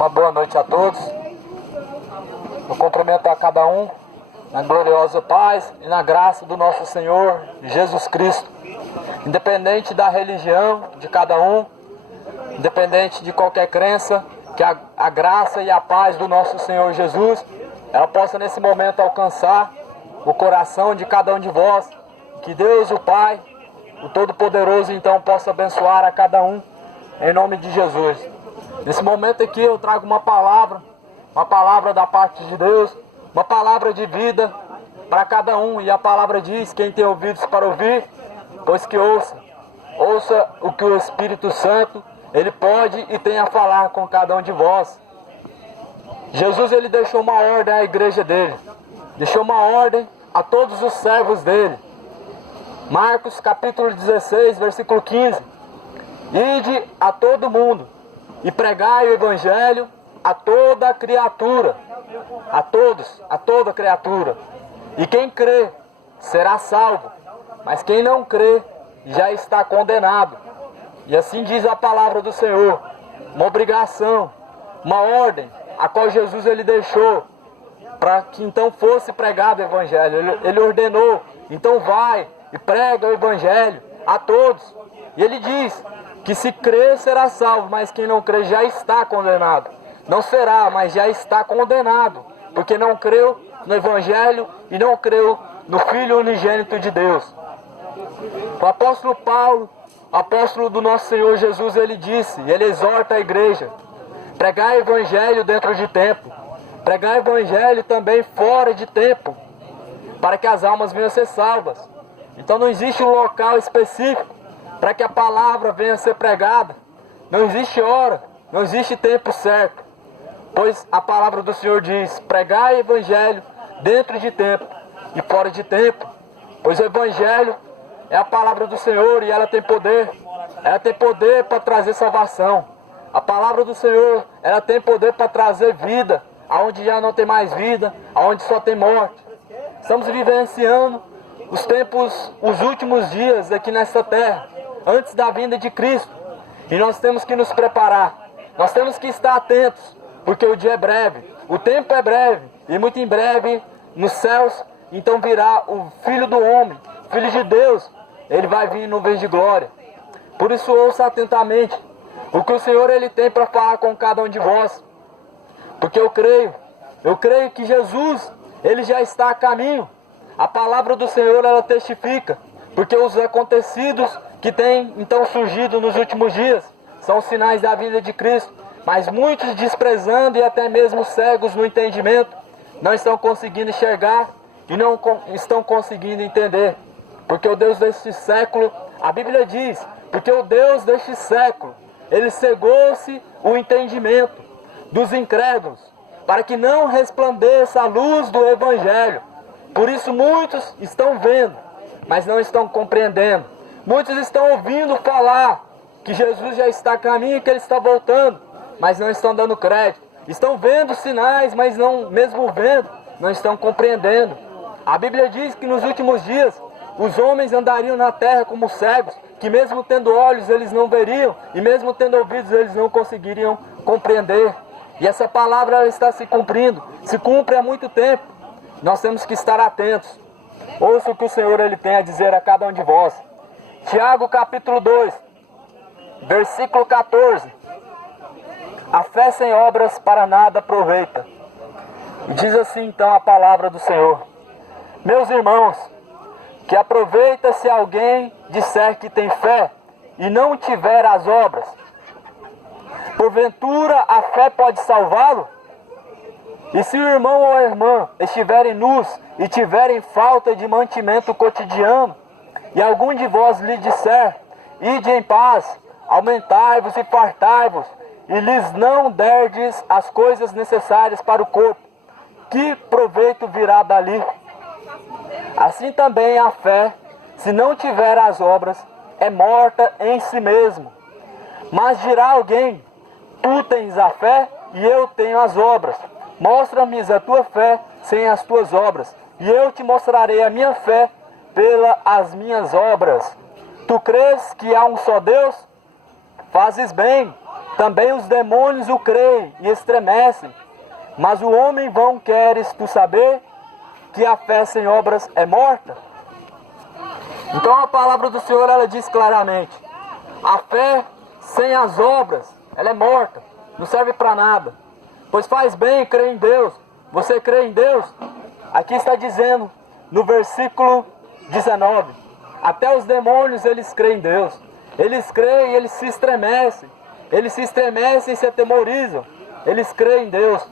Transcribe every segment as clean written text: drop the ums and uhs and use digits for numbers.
Uma boa noite a todos. Eu cumprimento a cada um na gloriosa paz e na graça do nosso Senhor Jesus Cristo. Independente da religião de cada um, independente de qualquer crença, que a graça e a paz do nosso Senhor Jesus, ela possa nesse momento alcançar o coração de cada um de vós. Que Deus, o Pai, o Todo-Poderoso, então, possa abençoar a cada um, em nome de Jesus. Nesse momento aqui eu trago uma palavra da parte de Deus, uma palavra de vida para cada um. E a palavra diz: quem tem ouvidos para ouvir, pois que ouça. Ouça o que o Espírito Santo, ele pode e tem a falar com cada um de vós. Jesus, ele deixou uma ordem à igreja dele, deixou uma ordem a todos os servos dele. Marcos capítulo 16, versículo 15. Ide a todo mundo e pregai o evangelho a toda criatura, a todos, a toda criatura. E quem crê será salvo, mas quem não crê já está condenado. E assim diz a palavra do Senhor, uma obrigação, uma ordem, a qual Jesus ele deixou para que então fosse pregado o evangelho. Ele ordenou, então vai e prega o evangelho a todos. E ele diz que se crer será salvo, mas quem não crê já está condenado. Não será, mas já está condenado, porque não creu no evangelho e não creu no Filho unigênito de Deus. O apóstolo Paulo, apóstolo do nosso Senhor Jesus, ele disse, ele exorta a igreja: pregar o evangelho dentro de tempo, pregar o evangelho também fora de tempo, para que as almas venham a ser salvas. Então não existe um local específico para que a palavra venha a ser pregada. Não existe hora, não existe tempo certo. Pois a palavra do Senhor diz: pregai o evangelho dentro de tempo e fora de tempo. Pois o evangelho é a palavra do Senhor e ela tem poder. Ela tem poder para trazer salvação. A palavra do Senhor, ela tem poder para trazer vida aonde já não tem mais vida, aonde só tem morte. Estamos vivenciando os tempos, os últimos dias aqui nesta terra, antes da vinda de Cristo. E nós temos que nos preparar. Nós temos que estar atentos, porque o dia é breve, o tempo é breve, e muito em breve, nos céus, então virá o Filho do Homem, Filho de Deus. Ele vai vir em nuvens de glória. Por isso ouça atentamente o que o Senhor ele tem para falar com cada um de vós. Porque eu creio que Jesus, ele já está a caminho. A palavra do Senhor, ela testifica, porque os acontecidos que têm então surgido nos últimos dias são os sinais da vinda de Cristo. Mas muitos, desprezando e até mesmo cegos no entendimento, não estão conseguindo enxergar e não estão conseguindo entender. Porque o Deus deste século, a Bíblia diz, porque o Deus deste século, ele cegou-se o entendimento dos incrédulos, para que não resplandeça a luz do Evangelho. Por isso muitos estão vendo, mas não estão compreendendo. Muitos estão ouvindo falar que Jesus já está a caminho e que ele está voltando, mas não estão dando crédito. Estão vendo sinais, mas não, mesmo vendo, não estão compreendendo. A Bíblia diz que nos últimos dias os homens andariam na terra como cegos, que mesmo tendo olhos eles não veriam, e mesmo tendo ouvidos eles não conseguiriam compreender. E essa palavra ela está se cumprindo, se cumpre há muito tempo. Nós temos que estar atentos. Ouça o que o Senhor ele tem a dizer a cada um de vós. Tiago capítulo 2, versículo 14. A fé sem obras para nada aproveita. E diz assim então a palavra do Senhor: meus irmãos, que aproveita se alguém disser que tem fé e não tiver as obras? Porventura a fé pode salvá-lo? E se o irmão ou a irmã estiverem nus e tiverem falta de mantimento cotidiano, e algum de vós lhe disser: ide em paz, aumentai-vos e fartai-vos, e lhes não derdes as coisas necessárias para o corpo, que proveito virá dali? Assim também a fé, se não tiver as obras, é morta em si mesmo. Mas dirá alguém: tu tens a fé e eu tenho as obras. Mostra-me a tua fé sem as tuas obras, e eu te mostrarei a minha fé pelas minhas obras. Tu crês que há um só Deus? Fazes bem. Também os demônios o creem e estremecem. Mas o homem vão queres tu saber que a fé sem obras é morta? Então a palavra do Senhor, ela diz claramente: a fé sem as obras, ela é morta, não serve para nada. Pois faz bem crer em Deus. Você crê em Deus? Aqui está dizendo no versículo 19: até os demônios eles creem em Deus. Eles creem e eles se estremecem. Eles se estremecem e se atemorizam. Eles creem em Deus.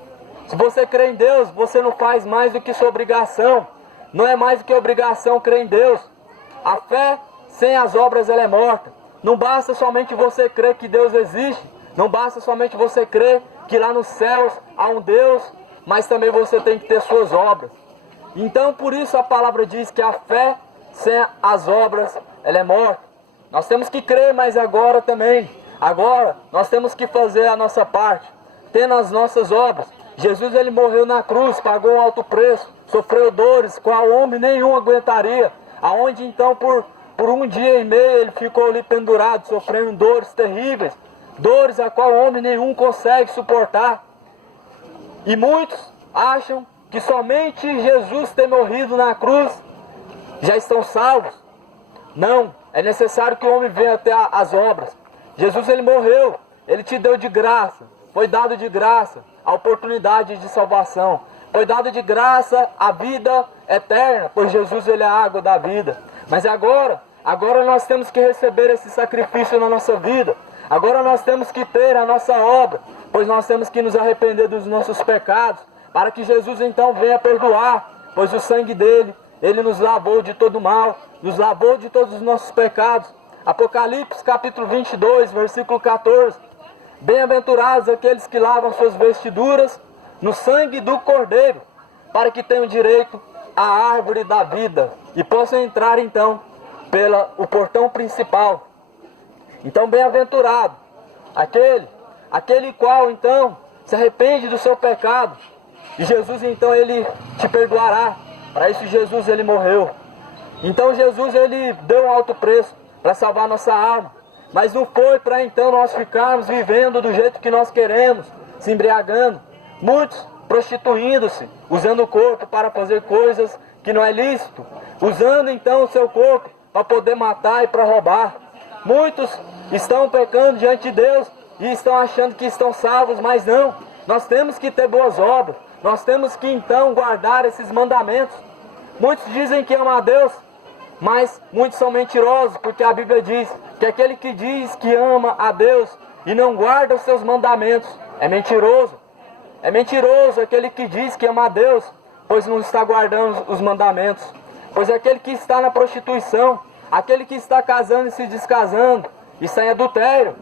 Se você crê em Deus, você não faz mais do que sua obrigação. Não é mais do que obrigação crer em Deus. A fé sem as obras, ela é morta. Não basta somente você crer que Deus existe. Não basta somente você crer que lá nos céus há um Deus. Mas também você tem que ter suas obras. Então por isso a palavra diz que a fé sem as obras, ela é morta. Nós temos que crer, mas agora também. Agora nós temos que fazer a nossa parte, tendo as nossas obras. Jesus, ele morreu na cruz, pagou um alto preço, sofreu dores, qual homem nenhum aguentaria. Aonde então por um dia e meio ele ficou ali pendurado, sofrendo dores terríveis. Dores a qual homem nenhum consegue suportar. E muitos acham que somente Jesus ter morrido na cruz já estão salvos. Não, é necessário que o homem venha até as obras. Jesus, ele morreu, ele te deu de graça, foi dado de graça a oportunidade de salvação. Foi dado de graça a vida eterna, pois Jesus, ele é a água da vida. Mas agora nós temos que receber esse sacrifício na nossa vida. Agora nós temos que ter a nossa obra, pois nós temos que nos arrepender dos nossos pecados, para que Jesus então venha perdoar, pois o sangue dele, ele nos lavou de todo mal, nos lavou de todos os nossos pecados. Apocalipse capítulo 22, versículo 14. Bem-aventurados aqueles que lavam suas vestiduras no sangue do Cordeiro, para que tenham direito à árvore da vida e possam entrar então pelo portão principal. Então bem-aventurado aquele qual então se arrepende do seu pecado, e Jesus então ele te perdoará. Para isso Jesus ele morreu. Então Jesus ele deu um alto preço para salvar nossa alma, mas não foi para então nós ficarmos vivendo do jeito que nós queremos, se embriagando, muitos prostituindo-se, usando o corpo para fazer coisas que não é lícito, usando então o seu corpo para poder matar e para roubar. Muitos estão pecando diante de Deus e estão achando que estão salvos, mas não. Nós temos que ter boas obras, nós temos que então guardar esses mandamentos. Muitos dizem que amam a Deus, mas muitos são mentirosos, porque a Bíblia diz que aquele que diz que ama a Deus e não guarda os seus mandamentos é mentiroso. É mentiroso aquele que diz que ama a Deus, pois não está guardando os mandamentos. Pois aquele que está na prostituição, aquele que está casando e se descasando, está em adultério.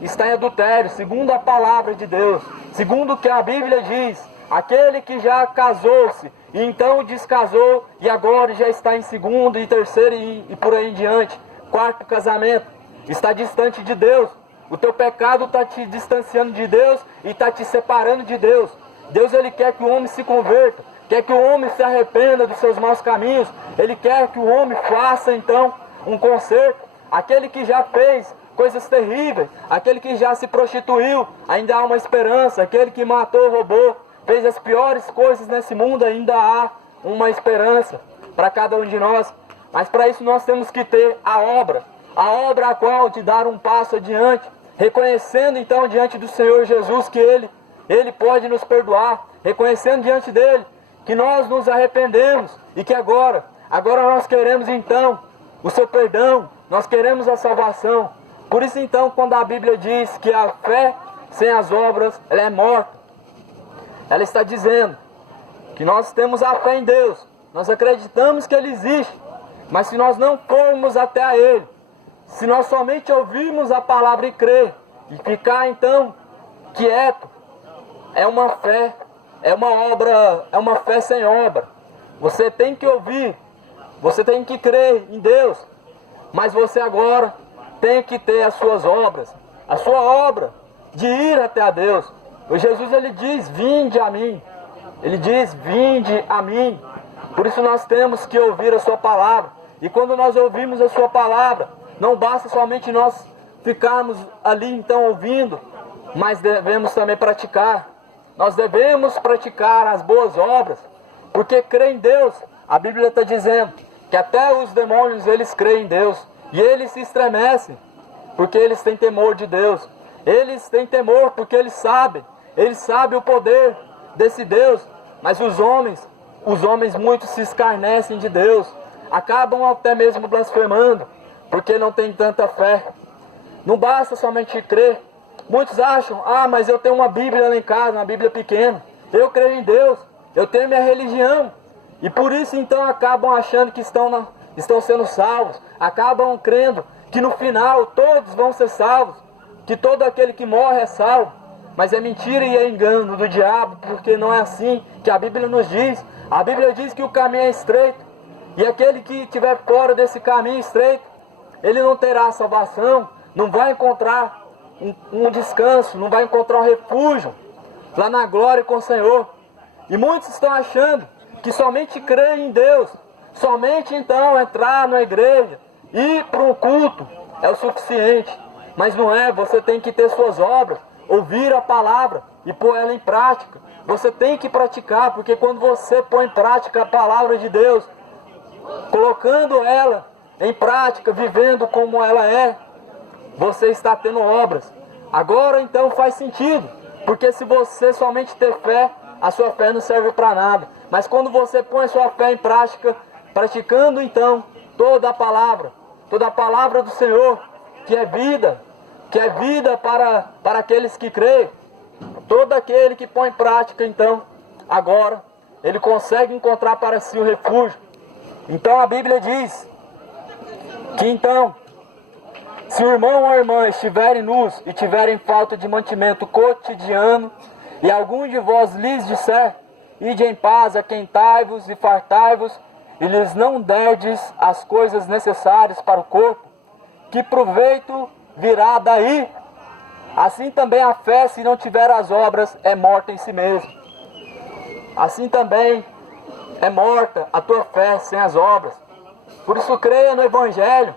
Está em adultério, segundo a palavra de Deus, segundo o que a Bíblia diz. Aquele que já casou-se e então descasou e agora já está em segundo e terceiro e por aí em diante, quarto casamento, está distante de Deus. O teu pecado está te distanciando de Deus e está te separando de Deus. Deus ele quer que o homem se converta, quer que o homem se arrependa dos seus maus caminhos. Ele quer que o homem faça então um conserto. Aquele que já fez coisas terríveis, aquele que já se prostituiu, ainda há uma esperança. Aquele que matou, roubou, fez as piores coisas nesse mundo, ainda há uma esperança para cada um de nós. Mas para isso nós temos que ter a obra a qual de dar um passo adiante, reconhecendo então diante do Senhor Jesus que Ele pode nos perdoar, reconhecendo diante dele que nós nos arrependemos e que agora nós queremos então o seu perdão, nós queremos a salvação. Por isso então, quando a Bíblia diz que a fé sem as obras ela é morta, ela está dizendo que nós temos a fé em Deus, nós acreditamos que Ele existe, mas se nós não formos até a Ele, se nós somente ouvirmos a palavra e crer, e ficar então quieto, é uma fé, é uma fé sem obra. Você tem que ouvir, você tem que crer em Deus, mas você agora tem que ter as suas obras, a sua obra de ir até a Deus. O Jesus ele diz, vinde a mim. Ele diz, vinde a mim. Por isso nós temos que ouvir a sua palavra. E quando nós ouvimos a sua palavra, não basta somente nós ficarmos ali então ouvindo, mas devemos também praticar. Nós devemos praticar as boas obras, porque crer em Deus, a Bíblia está dizendo que até os demônios eles creem em Deus, e eles se estremecem, porque eles têm temor de Deus. Eles têm temor porque eles sabem o poder desse Deus, mas os homens muitos se escarnecem de Deus, acabam até mesmo blasfemando, porque não têm tanta fé. Não basta somente crer. Muitos acham, mas eu tenho uma Bíblia lá em casa, uma Bíblia pequena, eu creio em Deus, eu tenho minha religião, e por isso então acabam achando que estão sendo salvos, acabam crendo que no final todos vão ser salvos, que todo aquele que morre é salvo. Mas é mentira e é engano do diabo, porque não é assim que a Bíblia nos diz. A Bíblia diz que o caminho é estreito, e aquele que estiver fora desse caminho estreito, ele não terá salvação, não vai encontrar um descanso, não vai encontrar um refúgio lá na glória com o Senhor. E muitos estão achando que somente crer em Deus, somente então entrar na igreja, ir para um culto é o suficiente. Mas não é, você tem que ter suas obras, ouvir a palavra e pôr ela em prática. Você tem que praticar, porque quando você põe em prática a palavra de Deus, colocando ela em prática, vivendo como ela é, você está tendo obras. Agora então faz sentido, porque se você somente ter fé, a sua fé não serve para nada. Mas quando você põe a sua fé em prática, praticando então toda a palavra do Senhor, que é vida para aqueles que creem, todo aquele que põe em prática então, agora, ele consegue encontrar para si o refúgio. Então a Bíblia diz que então, se o irmão ou a irmã estiverem nus e tiverem falta de mantimento cotidiano, e algum de vós lhes disser, ide em paz, aquentai-vos e fartai-vos, e lhes não derdes as coisas necessárias para o corpo, que proveito virá daí? Assim também a fé, se não tiver as obras, é morta em si mesma. Assim também é morta a tua fé sem as obras. Por isso creia no Evangelho,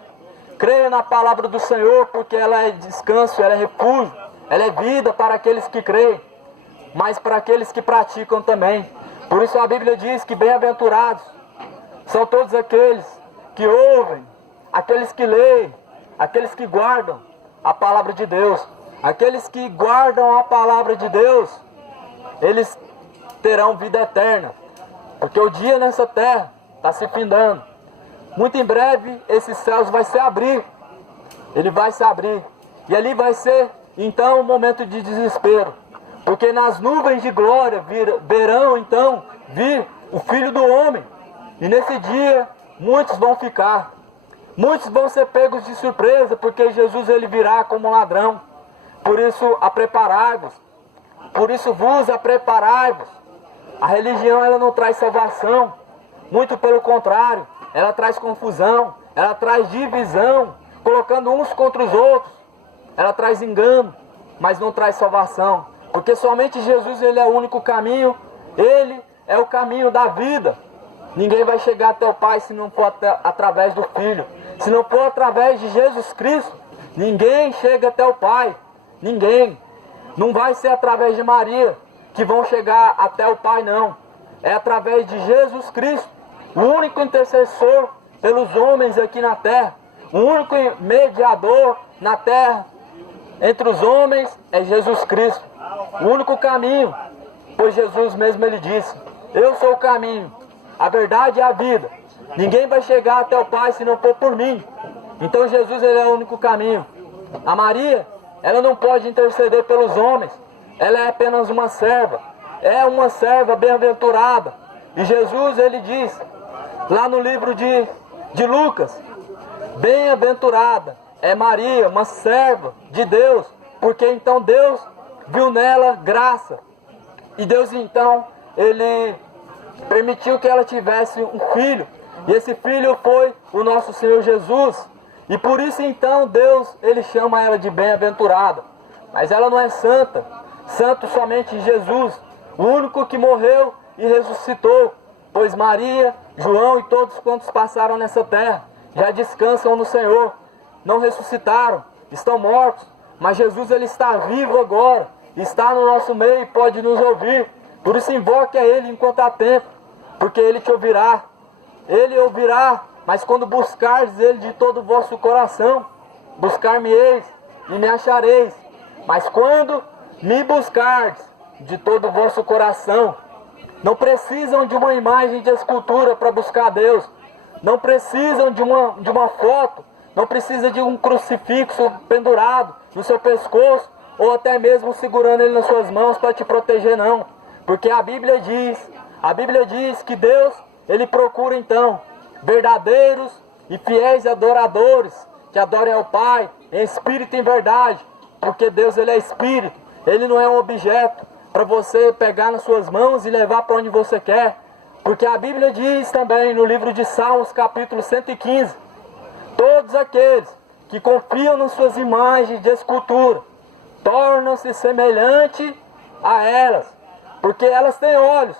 creia na palavra do Senhor, porque ela é descanso, ela é refúgio, ela é vida para aqueles que creem, mas para aqueles que praticam também. Por isso a Bíblia diz que bem-aventurados são todos aqueles que ouvem, aqueles que leem, aqueles que guardam a palavra de Deus. Aqueles que guardam a palavra de Deus, eles terão vida eterna, porque o dia nessa terra está se findando. Muito em breve esses céus vai se abrir, ele vai se abrir, e ali vai ser então um momento de desespero, porque nas nuvens de glória verão então vir o Filho do Homem, e nesse dia muitos vão ficar, muitos vão ser pegos de surpresa, porque Jesus ele virá como um ladrão. Por isso preparai-vos, por isso vos preparai-vos. A religião ela não traz salvação, muito pelo contrário, ela traz confusão, ela traz divisão, colocando uns contra os outros, ela traz engano, mas não traz salvação, porque somente Jesus ele é o único caminho, ele é o caminho da vida. Ninguém vai chegar até o Pai se não for através do Filho, se não for através de Jesus Cristo, ninguém chega até o Pai. Ninguém. Não vai ser através de Maria que vão chegar até o Pai, não. É através de Jesus Cristo, o único intercessor pelos homens aqui na terra, o único mediador na terra entre os homens é Jesus Cristo, o único caminho, pois Jesus mesmo ele disse, eu sou o caminho, a verdade e a vida. Ninguém vai chegar até o Pai se não for por mim. Então Jesus ele é o único caminho. A Maria, ela não pode interceder pelos homens, ela é apenas uma serva, é uma serva bem-aventurada. E Jesus ele diz, lá no livro de Lucas, bem-aventurada é Maria, uma serva de Deus, porque então Deus viu nela graça, e Deus então, ele permitiu que ela tivesse um filho, e esse filho foi o nosso Senhor Jesus. E por isso então Deus, ele chama ela de bem-aventurada. Mas ela não é santa. Santo somente Jesus, o único que morreu e ressuscitou. Pois Maria, João e todos quantos passaram nessa terra já descansam no Senhor. Não ressuscitaram, estão mortos. mas Jesus ele está vivo agora, está no nosso meio e pode nos ouvir. Por isso invoque a Ele enquanto há tempo, porque Ele te ouvirá. Ele ouvirá, mas quando buscardes Ele de todo o vosso coração, buscar-me-eis e me achareis. Mas quando me buscardes de todo o vosso coração, não precisam de uma imagem de escultura para buscar Deus. Não precisam de uma foto. Não precisa de um crucifixo pendurado no seu pescoço, ou até mesmo segurando ele nas suas mãos para te proteger, não. Porque a Bíblia diz que Deus, Ele procura então verdadeiros e fiéis adoradores, que adorem ao Pai em espírito e em verdade. Porque Deus, Ele é espírito, Ele não é um objeto para você pegar nas suas mãos e levar para onde você quer. Porque a Bíblia diz também no livro de Salmos, capítulo 115, todos aqueles que confiam nas suas imagens de escultura tornam-se semelhantes a elas, porque elas têm olhos,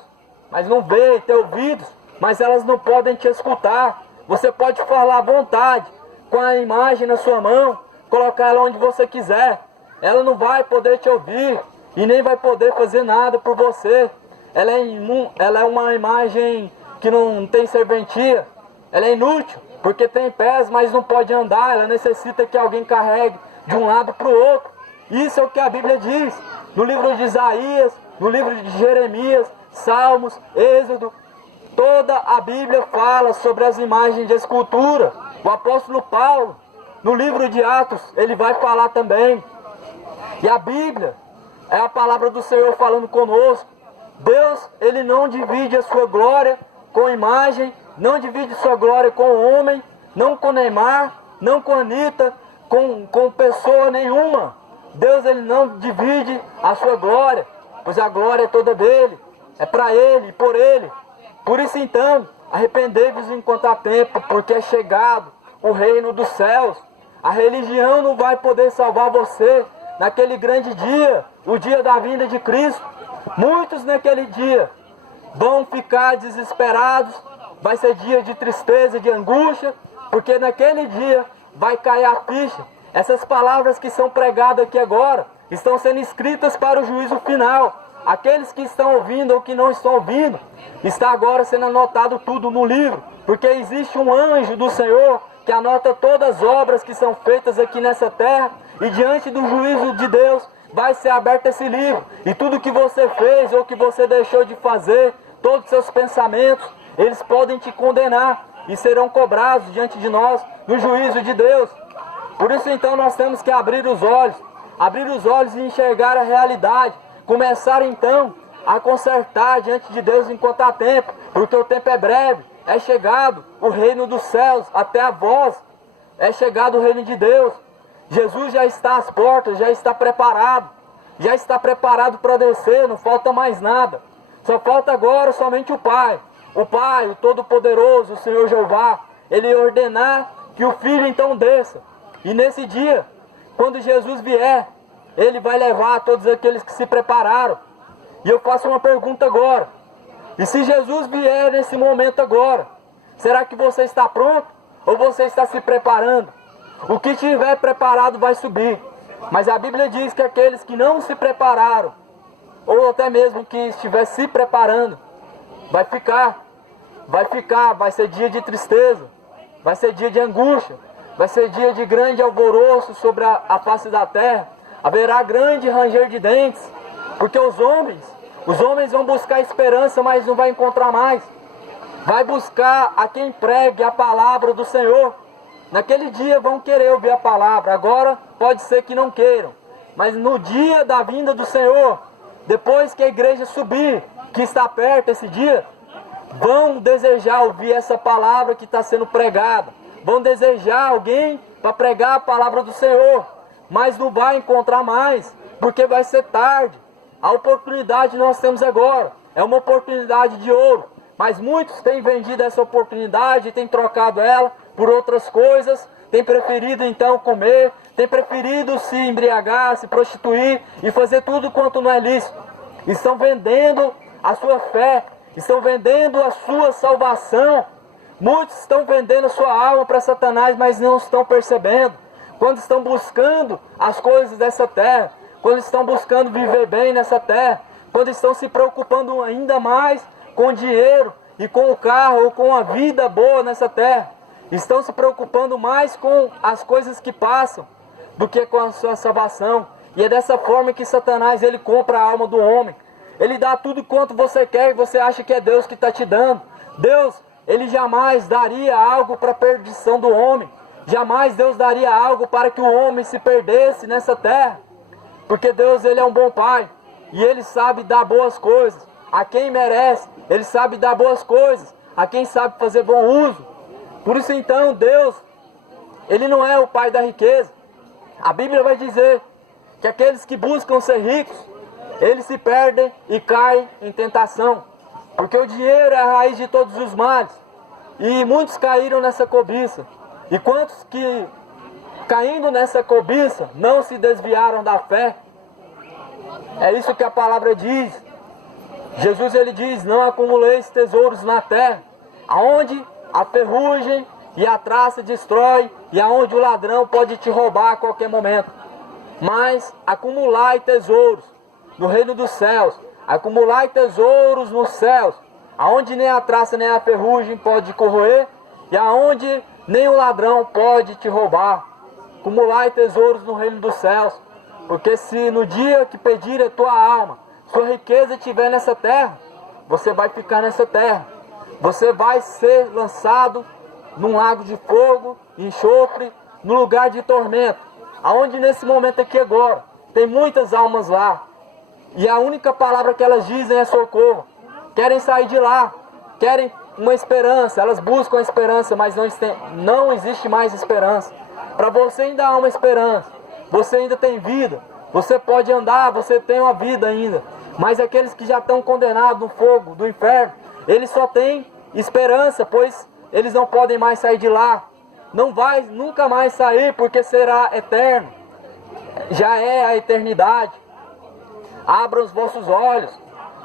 mas não veem, têm ouvidos, mas elas não podem te escutar. Você pode falar à vontade com a imagem na sua mão, colocar ela onde você quiser, ela não vai poder te ouvir e nem vai poder fazer nada por você. Ela é uma imagem que não tem serventia, ela é inútil, porque tem pés, mas não pode andar, ela necessita que alguém carregue de um lado para o outro. Isso é o que a Bíblia diz, no livro de Isaías, no livro de Jeremias, Salmos, Êxodo. Toda a Bíblia fala sobre as imagens de escultura. O apóstolo Paulo, no livro de Atos, ele vai falar também. E a Bíblia é a palavra do Senhor falando conosco. Deus, Ele não divide a sua glória com imagem, não divide sua glória com o homem, não com Neymar, não com Anitta, com pessoa nenhuma. Deus, Ele não divide a sua glória, pois a glória é toda dele, é para Ele e por Ele. Por isso então, arrependei-vos enquanto há tempo, porque é chegado o reino dos céus. A religião não vai poder salvar você naquele grande dia, o dia da vinda de Cristo. Muitos naquele dia vão ficar desesperados, vai ser dia de tristeza, de angústia, porque naquele dia vai cair a ficha. Essas palavras que são pregadas aqui agora estão sendo escritas para o juízo final. Aqueles que estão ouvindo ou que não estão ouvindo, está agora sendo anotado tudo no livro, porque existe um anjo do Senhor que anota todas as obras que são feitas aqui nessa terra, e diante do juízo de Deus vai ser aberto esse livro, e tudo que você fez ou que você deixou de fazer, todos os seus pensamentos, eles podem te condenar e serão cobrados diante de nós no juízo de Deus. Por isso então nós temos que abrir os olhos e enxergar a realidade, começar então a consertar diante de Deus enquanto há tempo, porque o tempo é breve, é chegado o reino dos céus, até a vós, é chegado o reino de Deus. Jesus já está às portas, já está preparado para descer, não falta mais nada. Só falta agora somente o Pai, o Todo-Poderoso, o Senhor Jeová, Ele ordenar que o Filho então desça. E nesse dia, quando Jesus vier, Ele vai levar todos aqueles que se prepararam. E eu faço uma pergunta agora. E se Jesus vier nesse momento agora, será que você está pronto? Ou você está se preparando? O que estiver preparado vai subir. Mas a Bíblia diz que aqueles que não se prepararam, ou até mesmo que estiver se preparando, vai ser dia de tristeza, vai ser dia de angústia, vai ser dia de grande alvoroço sobre a face da terra. Haverá grande ranger de dentes, porque os homens vão buscar esperança, mas não vai encontrar mais. Vai buscar a quem pregue a palavra do Senhor. Naquele dia vão querer ouvir a palavra, agora pode ser que não queiram. Mas no dia da vinda do Senhor, depois que a igreja subir, que está perto esse dia, vão desejar ouvir essa palavra que está sendo pregada. Vão desejar alguém para pregar a palavra do Senhor, mas não vai encontrar mais, porque vai ser tarde. A oportunidade nós temos agora é uma oportunidade de ouro, mas muitos têm vendido essa oportunidade, têm trocado ela por outras coisas, têm preferido então comer, têm preferido se embriagar, se prostituir e fazer tudo quanto não é lícito. Estão vendendo a sua fé, estão vendendo a sua salvação. Muitos estão vendendo a sua alma para Satanás, mas não estão percebendo. quando estão buscando as coisas dessa terra, quando estão buscando viver bem nessa terra, quando estão se preocupando ainda mais com o dinheiro e com o carro ou com a vida boa nessa terra, estão se preocupando mais com as coisas que passam do que com a sua salvação. E é dessa forma que Satanás, ele compra a alma do homem. Ele dá tudo quanto você quer e você acha que é Deus que está te dando. Deus, ele jamais daria algo para a perdição do homem. Jamais Deus daria algo para que o homem se perdesse nessa terra. Porque Deus, ele é um bom pai. E ele sabe dar boas coisas a quem merece. Ele sabe dar boas coisas a quem sabe fazer bom uso. Por isso então, Deus, ele não é o pai da riqueza. A Bíblia vai dizer que aqueles que buscam ser ricos, eles se perdem e caem em tentação. Porque o dinheiro é a raiz de todos os males. E muitos caíram nessa cobiça. E quantos que, caindo nessa cobiça, não se desviaram da fé? É isso que a palavra diz. Jesus, ele diz: não acumuleis tesouros na terra, aonde a ferrugem e a traça destrói, e aonde o ladrão pode te roubar a qualquer momento. Mas acumulai tesouros no reino dos céus, acumulai tesouros nos céus, aonde nem a traça nem a ferrugem pode corroer, e aonde nem o ladrão pode te roubar. Acumulai tesouros no reino dos céus, porque se no dia que pedir a tua alma, sua riqueza estiver nessa terra, você vai ficar nessa terra. Você vai ser lançado num lago de fogo, enxofre, no lugar de tormento, aonde nesse momento aqui agora, tem muitas almas lá, e a única palavra que elas dizem é socorro. Querem sair de lá, querem uma esperança, elas buscam a esperança, mas não existe mais esperança. Para você ainda há uma esperança, você ainda tem vida, você pode andar, você tem uma vida ainda. Mas aqueles que já estão condenados no fogo do inferno, eles só têm esperança, pois eles não podem mais sair de lá. Não vai nunca mais sair, porque será eterno. Já é a eternidade. Abra os vossos olhos,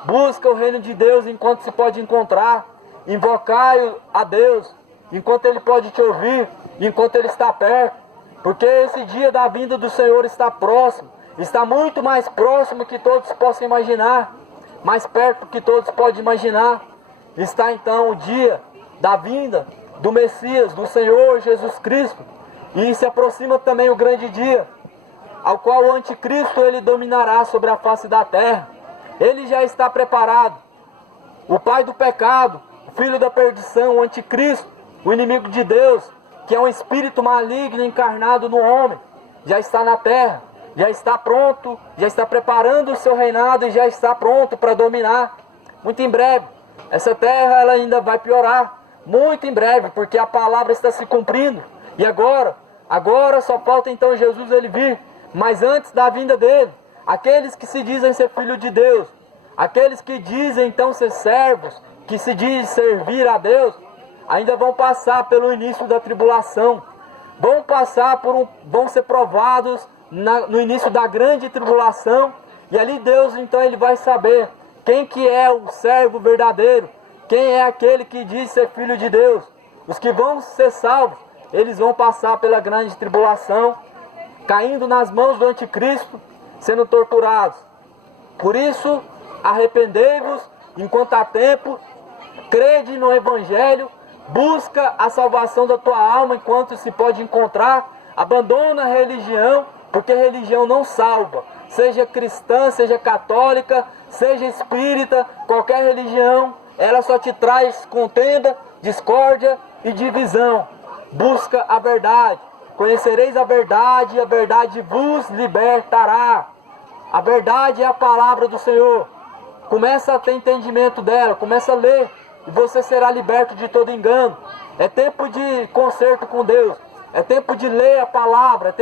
busca o reino de Deus enquanto se pode encontrar. Invocai a Deus enquanto Ele pode te ouvir, enquanto Ele está perto. Porque esse dia da vinda do Senhor está próximo. Está muito mais próximo que todos possam imaginar. Mais perto que todos podem imaginar. Está então o dia da vinda do Messias, do Senhor Jesus Cristo. E se aproxima também o grande dia, ao qual o anticristo ele dominará sobre a face da terra. Ele já está preparado. O pai do pecado, o filho da perdição, o anticristo, o inimigo de Deus, que é um espírito maligno encarnado no homem, já está na terra, já está pronto, já está preparando o seu reinado e já está pronto para dominar. Muito em breve, essa terra ela ainda vai piorar, muito em breve, porque a palavra está se cumprindo. E agora só falta então Jesus ele vir. Mas antes da vinda dele, aqueles que se dizem ser filho de Deus, aqueles que dizem então ser servos, que se dizem servir a Deus, ainda vão passar pelo início da tribulação, vão ser provados no início da grande tribulação, e ali Deus então ele vai saber quem que é o servo verdadeiro, quem é aquele que diz ser filho de Deus. Os que vão ser salvos, eles vão passar pela grande tribulação, caindo nas mãos do anticristo, sendo torturados. Por isso, arrependei-vos enquanto há tempo, crede no Evangelho, busca a salvação da tua alma enquanto se pode encontrar, abandona a religião, porque religião não salva. Seja cristã, seja católica, seja espírita, qualquer religião, ela só te traz contenda, discórdia e divisão. Busca a verdade. Conhecereis a verdade e a verdade vos libertará. A verdade é a palavra do Senhor. Começa a ter entendimento dela, começa a ler e você será liberto de todo engano. É tempo de conserto com Deus. É tempo de ler a palavra.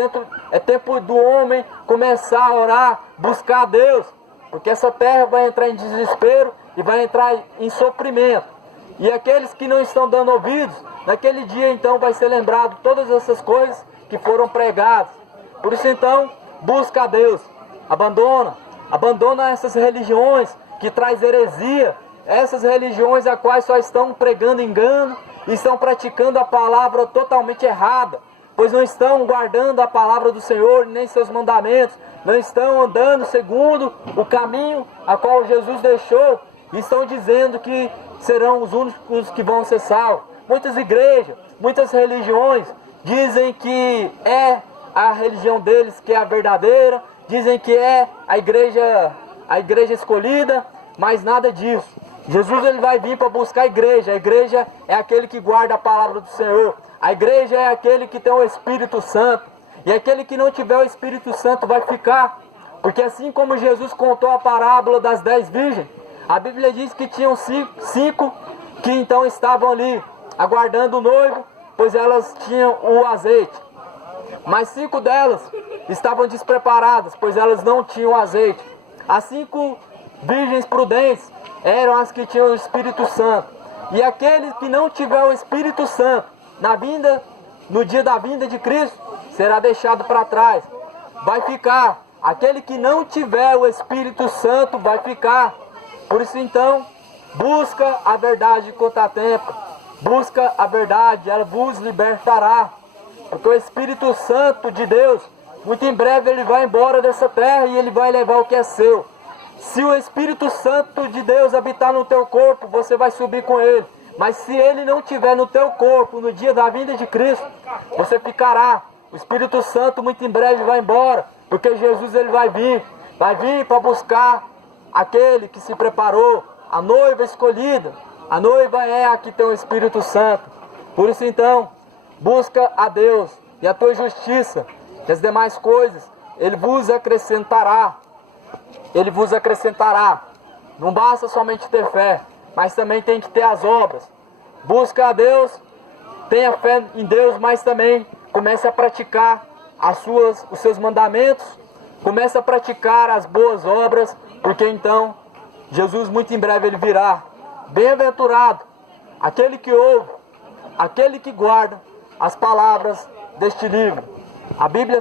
É tempo do homem começar a orar, buscar a Deus. Porque essa terra vai entrar em desespero e vai entrar em sofrimento. E aqueles que não estão dando ouvidos, naquele dia então vai ser lembrado todas essas coisas que foram pregadas. Por isso então, busca a Deus. Abandona essas religiões que traz heresia. Essas religiões a quais só estão pregando engano e estão praticando a palavra totalmente errada. pois não estão guardando a palavra do Senhor, nem seus mandamentos, não estão andando segundo o caminho a qual Jesus deixou, e estão dizendo que serão os únicos que vão ser salvos. Muitas igrejas, muitas religiões dizem que é a religião deles que é a verdadeira, dizem que é a igreja escolhida, mas nada disso. Jesus ele vai vir para buscar a igreja é aquele que guarda a palavra do Senhor, a igreja é aquele que tem o Espírito Santo, e aquele que não tiver o Espírito Santo vai ficar, porque assim como Jesus contou a parábola das 10 virgens, a Bíblia diz que tinham cinco que então estavam ali, aguardando o noivo, pois elas tinham o azeite, mas 5 delas estavam despreparadas, pois elas não tinham azeite. As 5 virgens prudentes eram as que tinham o Espírito Santo. E aquele que não tiver o Espírito Santo no dia da vinda de Cristo, será deixado para trás. Vai ficar. Aquele que não tiver o Espírito Santo vai ficar. Por isso então, busca a verdade quanto a tempo. Busca a verdade, ela vos libertará. Porque o Espírito Santo de Deus, muito em breve ele vai embora dessa terra e ele vai levar o que é seu. Se o Espírito Santo de Deus habitar no teu corpo, você vai subir com ele. Mas se ele não estiver no teu corpo, no dia da vinda de Cristo, você ficará. O Espírito Santo muito em breve vai embora, porque Jesus ele vai vir para buscar aquele que se preparou, a noiva escolhida. A noiva é a que tem o Espírito Santo. Por isso então, busca a Deus e a tua justiça, e as demais coisas, Ele vos acrescentará. Ele vos acrescentará. Não basta somente ter fé, mas também tem que ter as obras. Busca a Deus, tenha fé em Deus, mas também comece a praticar os seus mandamentos, comece a praticar as boas obras, porque então Jesus muito em breve ele virá. Bem-aventurado aquele que ouve, aquele que guarda as palavras deste livro. A Bíblia